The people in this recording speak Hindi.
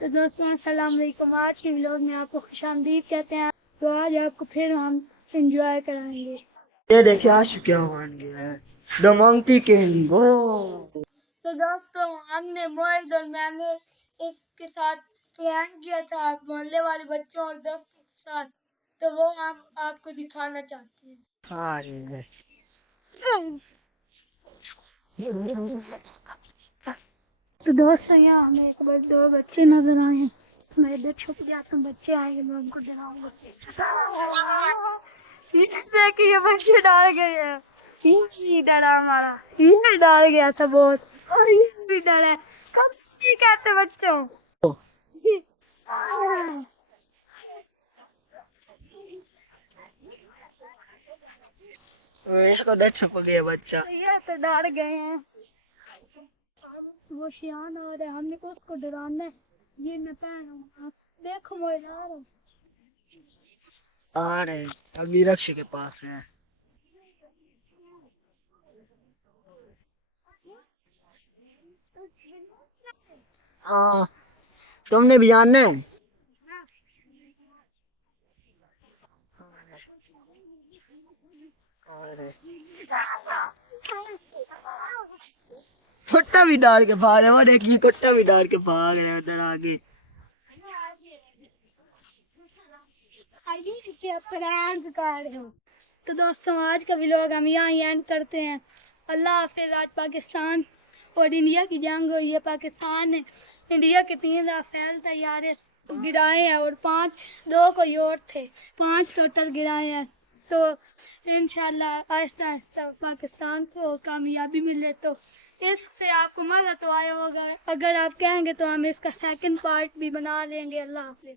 तो दोस्तों अस्सलाम वालेकुम। आज के व्लॉग में आपको खुशामदीद कहते हैं। तो आज आपको फिर हम एंजॉय कराएंगे। ये देखिए आज क्या बन गया है, द मंकी किंग। तो दोस्तों हमने मोहित और मैंने इसके साथ प्लान किया था मोहल्ले वाले बच्चों और दोस्तों के साथ, तो वो हम आपको दिखाना चाहते हैं। तो दोस्तों यहाँ हमें एक बार दो बच्चे नजर आए हैं। मैं इधर छुप गया तो बच्चे आएंगे, मैं उनको डराऊंगा। देखिए ये बच्चे डाल गए हैं। ये डरा हमारा, ये डाल गया था बहुत, और ये भी डरा है। कब ये कहते बच्चों। इसको देख छुप गया बच्चा। ये तो डर गए हैं। वो शियान आ रहा है, हमने उसको डराना है। ये मैं पहनूंगा, देखो मैं आ रहा हूँ। आ रहे अभी रक्ष के पास है। हाँ, तुमने भी जानना है। अरे कुत्ता भी डाल के भाग रहे, वो देखिए कुत्ता भी डाल के भाग रहे हैं उधर आगे। तो दोस्तों आज का व्लॉग हम यहाँ एंड करते हैं। अल्लाह हाफिज। आज पाकिस्तान और इंडिया की जंग हुई है। पाकिस्तान ने इंडिया के 3 राफेल तैयारे गिराए हैं और 2 कोई और थे, 5 टोटल गिराए हैं। तो इंशाल्लाह आहिस्ता आहिस्ता पाकिस्तान को कामयाबी मिले। तो इससे आपको मजा तो आया होगा। अगर आप कहेंगे तो हम इसका सेकंड पार्ट भी बना लेंगे। अल्लाह हाफिज।